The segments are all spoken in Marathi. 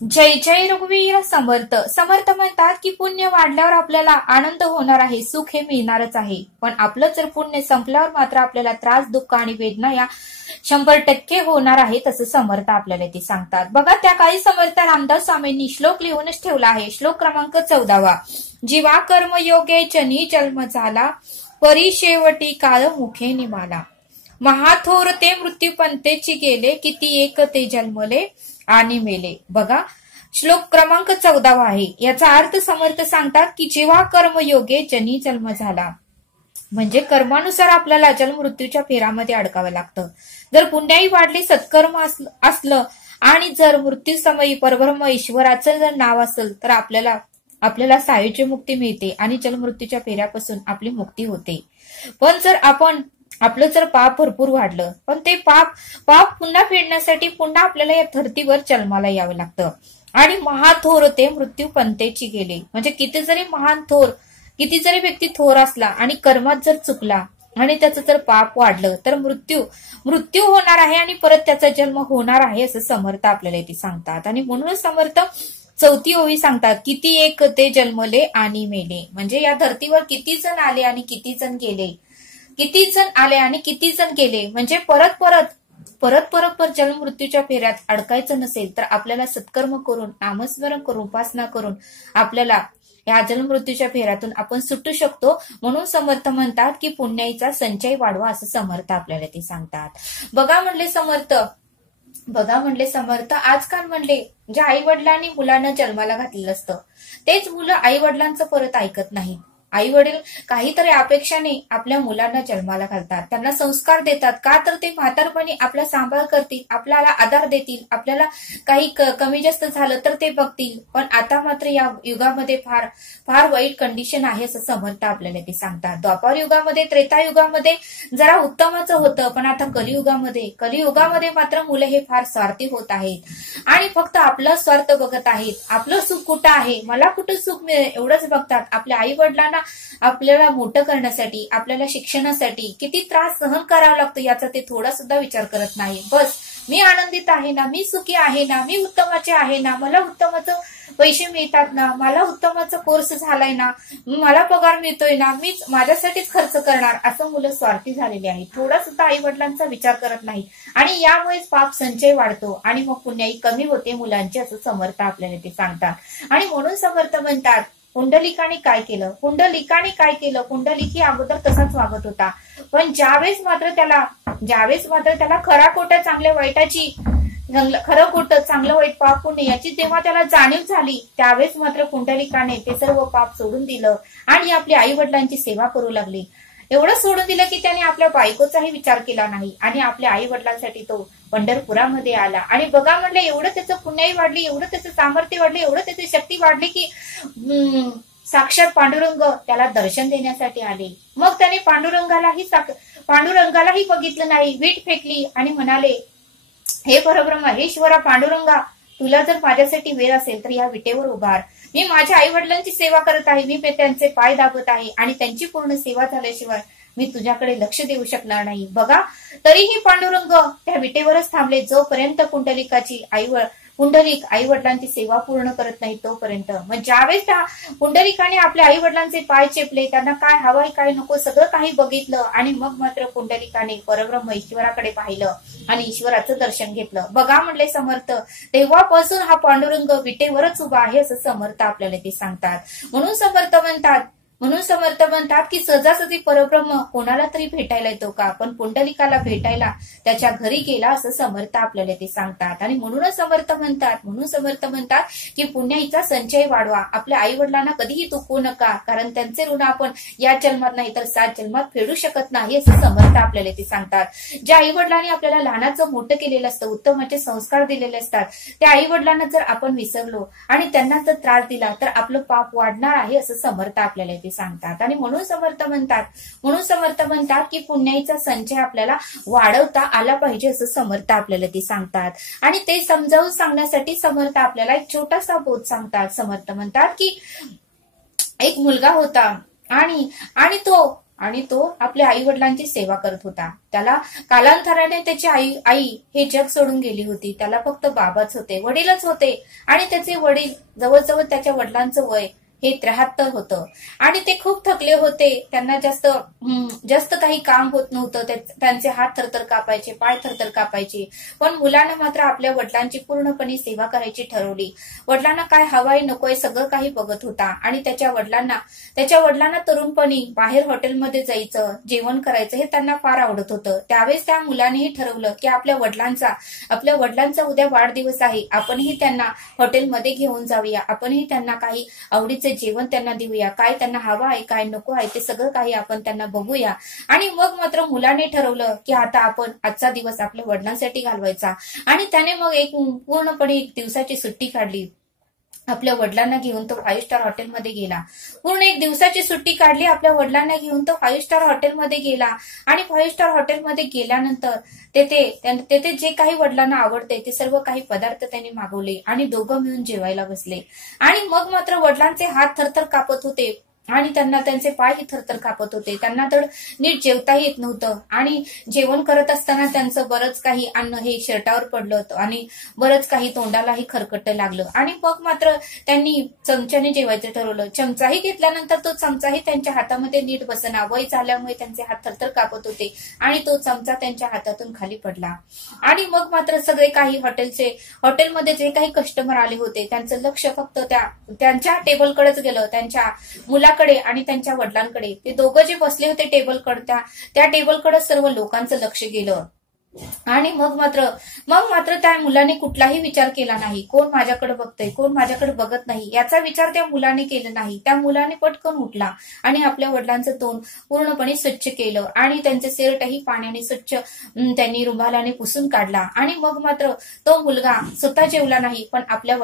जय जय रघुवीर समर्थ. समर्थ म्हणतात की पुण्य वाढल्यावर आपल्याला आनंद होणार आहे, सुख हे मिळणारच आहे. पण आपलं जर पुण्य संपल्यावर मात्र आपल्याला त्रास, दुःख आणि वेदना या 100% होणार आहे, तसं समर्थ आपल्याला ते सांगतात. बघा, त्या काळी समर्थ रामदास स्वामींनी श्लोक लिहूनच ठेवला आहे. श्लोक क्रमांक 14. जीवा कर्मयोगे जनी जन्म झाला, परी शेवटी काळ मुखे निमाला. महाथोर ते मृत्यू पंथेची गेले, किती एक ते जन्मले आणि मेले. बघा, श्लोक क्रमांक 14 आहे. याचा अर्थ समर्थ सांगतात की जेव्हा कर्मयोगे जनी जन्म झाला, म्हणजे कर्मानुसार आपल्याला जन्ममृत्यूच्या फेरामध्ये अडकावं लागतं. जर पुण्याई वाढली, सत्कर्म असलं आणि जर मृत्यू समयी परब्रह्म ईश्वराचं जर नाव असेल तर आपल्याला सायुज्य मुक्ती मिळते आणि जन्ममृत्यूच्या फेऱ्यापासून आपली मुक्ती होते. पण जर आपलं जर पाप भरपूर वाढलं, पण ते पाप पुन्हा फेडण्यासाठी पुन्हा आपल्याला या धर्तीवर जन्माला यावं लागतं. आणि महाथोर ते मृत्यू पंथेची गेले, म्हणजे किती जरी व्यक्ती थोर असला आणि कर्मात जर चुकला आणि त्याचं जर पाप वाढलं तर मृत्यू होणार आहे आणि परत त्याचा जन्म होणार आहे, असं समर्थ आपल्याला इथे सांगतात. आणि म्हणूनच समर्थ 4थी ओवी सांगतात, किती एक ते जन्मले आणि मेले. म्हणजे या धर्तीवर किती जण आले आणि किती जण गेले, किती जण आले आणि किती जण गेले. म्हणजे परत जन्म मृत्यूच्या फेऱ्यात अडकायचं नसेल तर आपल्याला सत्कर्म करून, नामस्मरण करून, उपासना करून आपल्याला या जन्ममृत्यूच्या फेऱ्यातून आपण सुटू शकतो. म्हणून समर्थ म्हणतात की पुण्याईचा संचय वाढवा, असं समर्थ आपल्याला ते सांगतात. बघा म्हणले समर्थ, आजकाल म्हणले ज्या आई वडिलांनी मुलांना जन्माला घातलेलं असतं तेच मुलं आई वडिलांचं परत ऐकत नाही. आई वडील काहीतरी अपेक्षाने आपल्या मुलांना जन्माला घालतात, त्यांना संस्कार देतात. का तर ते म्हातारपणी आपला सांभाळ करतील, आपल्याला आधार देतील, आपल्याला काही कमी जास्त झालं तर ते बघतील. पण आता मात्र या युगामध्ये फार फार वाईट कंडिशन आहे, असं समर्थ आपल्याला ते सांगतात. द्वापार युगामध्ये, त्रेतायुगामध्ये जरा उत्तमाचं होतं, पण आता कलियुगामध्ये मात्र मुलं हे फार स्वार्थी होत आहेत आणि फक्त आपला स्वार्थ बघत आहेत. आपलं सुख कुठं आहे, मला कुठं सुख मिळेल एवढंच बघतात. आपल्या आई वडिलांना आपल्याला मोठं करण्यासाठी, आपल्याला शिक्षणासाठी किती त्रास सहन करावा लागतो याचा ते थोडा सुद्धा विचार करत नाही. बस मी आनंदित आहे ना, मी सुखी आहे ना, मी उत्तमाचे आहे ना, मला उत्तमाचं पैसे मिळतात ना, मला उत्तमाचा कोर्स झालाय ना, मला पगार मिळतोय ना, मीच माझ्यासाठीच खर्च करणार, असं मुलं स्वार्थी झालेली आहेत. थोडा सुद्धा आई वडिलांचा विचार करत नाही आणि यामुळेच पाप संचय वाढतो आणि मग पुण्याई कमी होते मुलांची, असं समर्थ आपल्याला ते सांगतात. आणि म्हणून समर्थ म्हणतात, पुंडलिकाने काय केलं, पुंडलिकी अगोदर तसाच वागत होता. पण ज्यावेळेस मात्र त्याला खरा खोटा चांगल्या वाईटाची, खरं खोटं चांगलं वाईट पाप पुण्य याची तेव्हा त्याला जाणीव झाली, त्यावेळेस मात्र पुंडलिकाने ते सर्व पाप सोडून दिलं आणि आपल्या आई वडिलांची सेवा करू लागली. एवढं सोडून दिलं की त्याने आपल्या बायकोचाही विचार केला नाही आणि आपल्या आई वडिलांसाठी तो पंढरपुरामध्ये आला. आणि बघा म्हणलं, एवढं त्याचं पुण्याई वाढली, एवढं त्याचं सामर्थ्य वाढलं, एवढं त्याची शक्ती वाढली की साक्षात पांडुरंग त्याला दर्शन देण्यासाठी आले. मग त्याने पांडुरंगालाही बघितलं नाही, वीट फेकली आणि म्हणाले, हे परब्रह्म, हे ईश्वरा पांडुरंगा, तुला जर माझ्यासाठी वेळ असेल तर या विटेवर उभार. मी माझ्या आई वडिलांची सेवा करत आहे, मी त्यांचे पाय दाबत आहे आणि त्यांची पूर्ण सेवा झाल्याशिवाय मी तुझ्याकडे लक्ष देऊ शकणार नाही. बघा, तरीही पांडुरंग त्या विटेवरच थांबले जोपर्यंत पुंडलिक आई वडिलांची सेवा पूर्ण करत नाही तोपर्यंत. मग ज्यावेळेस त्या पुंडलिकाने आपल्या आई वडिलांचे पाय चेपले, त्यांना काय हवंय काय नको सगळं काही बघितलं आणि मग मात्र पुंडलिकाने परब्रह्म ईश्वराकडे पाहिलं आणि ईश्वराचं दर्शन घेतलं. बघा म्हणले समर्थ, तेव्हापासून हा पांडुरंग विटेवरच उभा आहे, असं समर्थ आपल्याला ते सांगतात. म्हणून समर्थ म्हणतात की सहजासहजी परब्रह्म कोणाला तरी भेटायला येतो का, पण पुंडलिकाला भेटायला त्याच्या घरी गेला, असं समर्थ आपल्याला ते सांगतात. आणि म्हणून समर्थ म्हणतात की पुण्याईचा संचय वाढवा, आपल्या आई वडिलांना कधीही दुखवू नका, कारण त्यांचे ऋण आपण या जन्मात नाही तर 7 जन्मात फेडू शकत नाही, असं समर्थ आपल्याला ते सांगतात. ज्या आई वडिलांनी आपल्याला लहानाचं मोठं केलेलं असतं, उत्तमाचे संस्कार दिलेले असतात, त्या आई वडिलांना जर आपण विसरलो आणि त्यांना जर त्रास दिला तर आपलं पाप वाढणार आहे, असं समर्थ आपल्याला ते सांगतात. आणि म्हणून समर्थ म्हणतात की पुण्याईचा संचय आपल्याला वाढवता आला पाहिजे, असं समर्थ आपल्याला ते सांगतात. आणि ते समजावून सांगण्यासाठी समर्थ आपल्याला एक छोटासा बोध सांगतात. समर्थ म्हणतात की एक मुलगा होता आणि तो आणि तो आपल्या आई वडिलांची सेवा करत होता. त्याला कालांतराने त्याची आई हे जग सोडून गेली होती. त्याला फक्त बाबाच होते, वडीलच होते. आणि त्याचे वडील जवळजवळ त्याच्या वडिलांचं वय हे 73 होतं आणि ते खूप थकले होते. त्यांना जास्त काही काम होत नव्हतं. त्यांचे हात थरथर कापायचे, पाय थरथर कापायचे. पण मुलानं मात्र आपल्या वडिलांची पूर्णपणे सेवा करायची ठरवली. वडिलांना काय हवाय नकोय सगळं काही बघत होता. आणि त्याच्या वडिलांना तरुणपणी बाहेर हॉटेलमध्ये जायचं, जेवण करायचं हे त्यांना फार आवडत होतं. त्यावेळेस त्या मुलानेही ठरवलं की आपल्या वडिलांचा उद्या वाढदिवस आहे, आपणही त्यांना हॉटेलमध्ये घेऊन जाऊया, आपणही त्यांना काही आवडीचे जेवण त्यांना देऊया, काय त्यांना हवं आहे काय नको आहे ते सगळं काही आपण त्यांना बघूया. आणि मग मात्र मुलाने ठरवलं की आता आपण आजचा दिवस आपल्या वडिलांसाठी घालवायचा. आणि त्याने मग पूर्णपणे 1 दिवसाची सुट्टी काढली. आपल्या वडिलांना घेऊन तो 5 स्टार हॉटेलमध्ये गेला. पूर्ण 1 दिवसाची सुट्टी काढली. आपल्या वडिलांना घेऊन तो 5 स्टार हॉटेलमध्ये गेला. आणि 5 स्टार हॉटेलमध्ये गेल्यानंतर तेथे जे काही वडिलांना आवडते ते सर्व काही पदार्थ त्यांनी मागवले आणि दोघं मिळून जेवायला बसले. आणि मग मात्र वडिलांचे हात थरथर कापत होते आणि त्यांना त्यांचे पायही थरथर कापत होते. त्यांना तर नीट जेवताही येत नव्हतं. आणि जेवण करत असताना त्यांचं बरंच काही अन्न हे शर्टावर पडलं आणि बरंच काही तोंडालाही खरकटं लागलं. आणि मग मात्र त्यांनी चमच्याने जेवायचं ठरवलं. चमचाही घेतल्यानंतर तो चमचाही त्यांच्या हातामध्ये नीट बसना. वय झाल्यामुळे त्यांचे हात थरथर कापत होते आणि तो चमचा त्यांच्या हातातून खाली पडला. आणि मग मात्र सगळे काही हॉटेलमध्ये जे काही कस्टमर आले होते त्यांचं लक्ष फक्त त्यांच्या टेबलकडेच गेलं, त्यांच्या मुलाकडे आणि त्यांच्या वडिलांकडे. ते दोघं जे बसले होते टेबलकडे त्या टेबलकडे सर्व लोकांचं लक्ष गेलं. आणि मग मात्र त्या मुलाने कुठलाही विचार केला नाही. कोण माझ्याकडे बघतंय, कोण माझ्याकडे बघत नाही याचा विचार त्या मुलाने केला नाही. त्या मुलाने पटकन उठला आणि आपल्या वडिलांचं तोंड पूर्णपणे स्वच्छ केलं आणि त्यांचे शर्टही पाण्याने स्वच्छ त्यांनी रुमालाने पुसून काढला. आणि मग मात्र तो मुलगा स्वतः जेवला नाही, पण आपल्या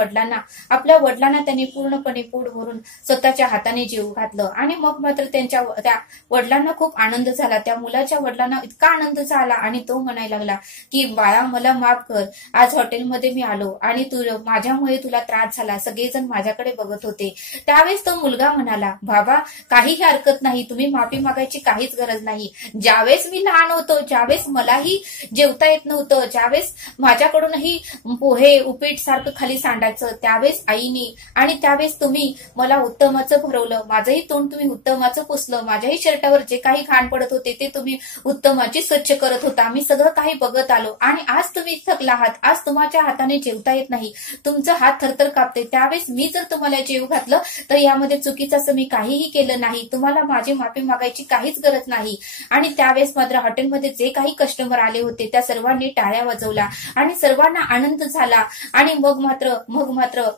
वडिलांना त्यांनी पूर्णपणे पोट भरून स्वतःच्या हाताने जेवू घातलं. आणि मग मात्र त्या वडिलांना खूप आनंद झाला. त्या मुलाच्या वडिलांना इतका आनंद झाला आणि तो म्हणायला लागला की बाळा मला माफ कर, आज हॉटेलमध्ये मी आलो आणि माझ्यामुळे तुला त्रास झाला, सगळेजण माझ्याकडे बघत होते. त्यावेळेस तो मुलगा म्हणाला बाबा काहीही हरकत नाही, तुम्ही माफी मागायची काहीच गरज नाही. ज्यावेळेस मी लहान होतो, ज्यावेळेस मलाही जेवता येत नव्हतं, ज्यावेळेस माझ्याकडूनही पोहे उपीट सारखं खाली सांडायचं, त्यावेळेस आईनी आणि त्यावेळेस तुम्ही मला उत्तमाचं भरवलं, माझंही तोंड तुम्ही उत्तमाचं पुसलं, माझ्याही शर्टावर जे काही घाण पडत होते ते तुम्ही उत्तमाची स्वच्छ करत होता, मी सगळं काही बघत आलो. आणि आज तुम्ही थकला आहात, आज तुमच्या हाताने जेवता येत नाही, तुमचं हात थरथर कापते. त्यावेळेस मी जर तुम्हाला जेवू घातलं तर यामध्ये चुकीचं असं मी काहीही केलं नाही, तुम्हाला माझी माफी मागायची काहीच गरज नाही. आणि त्यावेळेस मात्र हॉटेलमध्ये जे काही कस्टमर आले होते त्या सर्वांनी टाळ्या वाजवल्या आणि सर्वांना आनंद झाला. आणि मग मात्र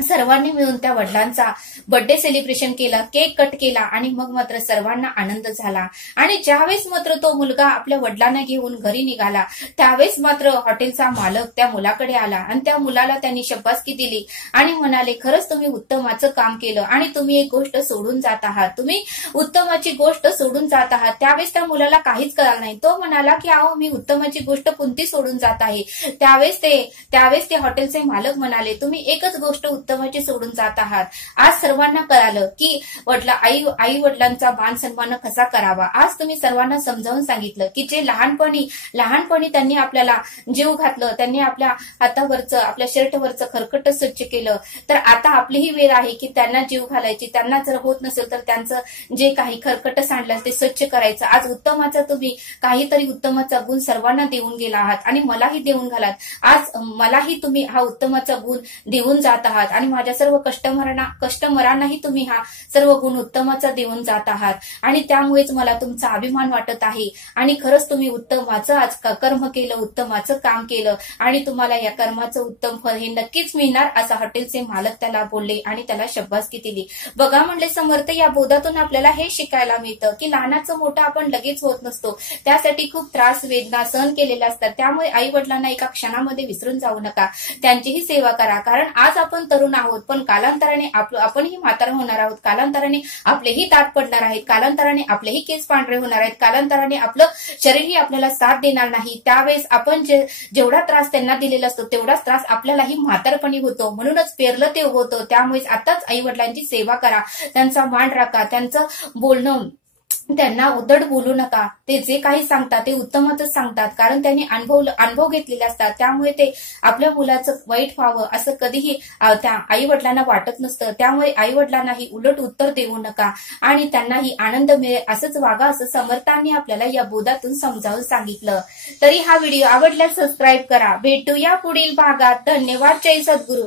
सर्वांनी मिळून त्या वडिलांचा बर्थडे सेलिब्रेशन केलं, केक कट केला आणि मग मात्र सर्वांना आनंद झाला. आणि ज्यावेळेस मात्र तो मुलगा आपल्या वडिलांना घेऊन घरी निघाला त्यावेळेस मात्र हॉटेलचा मालक त्या मुलाकडे आला आणि त्या मुलाला त्यांनी शाबासकी दिली आणि म्हणाले खरंच तुम्ही उत्तमाचं काम केलं आणि तुम्ही एक गोष्ट सोडून जात आहात, तुम्ही उत्तमाची गोष्ट सोडून जात आहात. त्यावेळेस त्या मुलाला काहीच कळालं नाही. तो म्हणाला की अहो मी उत्तमाची गोष्ट कोणती सोडून जात आहे. त्यावेळेस ते हॉटेलचे मालक म्हणाले तुम्ही एकच गोष्ट उत्तमाची सोडून जात आहात. आज सर्वांना कळालं की आई वडिलांचा मान सन्मान कसा करावा. आज तुम्ही सर्वांना समजावून सांगितलं की जे लहानपणी त्यांनी आपल्याला जीव घातलं, त्यांनी आपल्या हातावरचं आपल्या शर्टवरचं खरकट स्वच्छ केलं, तर आता आपलीही वेळ आहे की त्यांना जीव घालायची. त्यांना जर होत नसेल तर त्यांचं जे काही खरकट सांडलं ते स्वच्छ करायचं. आज उत्तमाचा तुम्ही काहीतरी उत्तमाचा गुण सर्वांना देऊन गेला आहात आणि मलाही देऊन घालात. आज मलाही तुम्ही हा उत्तमाचा गुण देऊन जात आहात आणि माझ्या सर्व कस्टमरांनाही तुम्ही हा सर्व गुण उत्तमाचा देऊन जात आहात आणि त्यामुळेच मला तुमचा अभिमान वाटत आहे. आणि खरंच तुम्ही उत्तमाचं आज कर्म केलं, उत्तमाचं काम केलं आणि तुम्हाला या कर्माचं उत्तम फळ हे नक्कीच मिळणार असं हॉटेलचे मालक त्याला बोलले आणि त्याला शाबासकी दिली. बघा म्हणले समर्थ, या बोधातून आपल्याला हे शिकायला मिळतं की लहानाचं मोठं आपण लगेच होत नसतो, त्यासाठी खूप त्रास वेदना सहन केलेल्या असतात. त्यामुळे आई वडिलांना एका क्षणामध्ये विसरून जाऊ नका, त्यांचीही सेवा करा. कारण आज आपण तरुण आहोत पण कालांतराने आपणही म्हातार होणार आहोत, कालांतराने आपलेही दात पडणार आहेत, कालांतराने आपलेही केस पांढरे होणार आहेत, कालांतराने आपलं शरीरही आपल्याला साथ देणार नाही. त्यावेळेस आपण जेवढा त्रास त्यांना दिलेला असतो तेवढाच त्रास आपल्यालाही म्हातारपणी होतो. म्हणूनच पेरलं ते होतं. त्यामुळे आताच आई वडिलांची सेवा करा, त्यांचा मान राखा, त्यांचं बोलणं त्यांना उद्धट बोलू नका. ते जे काही सांगतात ते उत्तमच सांगतात, कारण त्यांनी अनुभव घेतलेले असतात. त्यामुळे ते आपल्या मुलाचं वाईट व्हावं असं कधीही त्या आई वडिलांना वाटत नसतं. त्यामुळे आई वडिलांनाही उलट उत्तर देऊ नका आणि त्यांनाही आनंद मिळेल असंच वागा, असं समर्थांनी आपल्याला या बोधातून समजावून सांगितलं. तरी हा व्हिडिओ आवडल्यास सबस्क्राईब करा. भेटूया पुढील भागात. धन्यवाद. जय सद्गुरू.